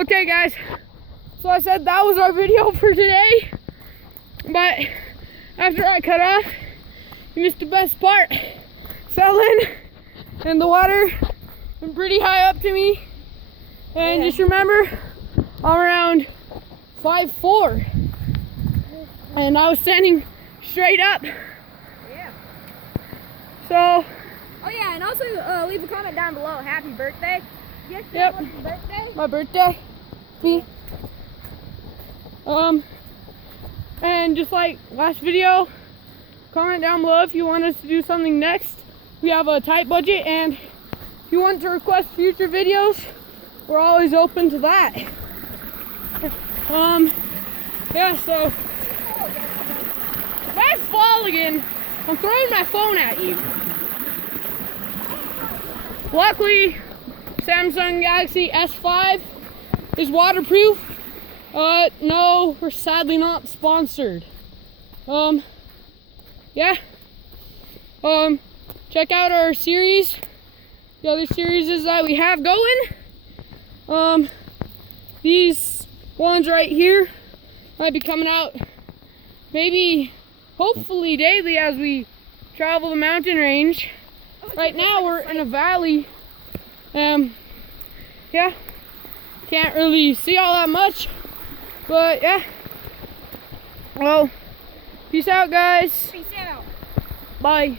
Okay guys, so I said that was our video for today, but after I cut off, you missed the best part. Fell in and the water went pretty high up to me, and just remember, I'm around 5'4", and I was standing straight up. Yeah. So. Oh yeah, and also leave a comment down below. Happy birthday. Yesterday Yep. was your birthday? My birthday. Me. And just like last video, comment down below if you want us to do something next. We have a tight budget, and if you want to request future videos, we're always open to that. Yeah, so if I fall again, I'm throwing my phone at you. Luckily, Samsung Galaxy S5 is waterproof. No, we're sadly not sponsored. Yeah. Check out our series, the other series that we have going. These ones right here might be coming out maybe, hopefully daily as we travel the mountain range. Right now we're in a valley. Yeah, can't really see all that much, but yeah. Well, peace out guys. Peace out. Bye.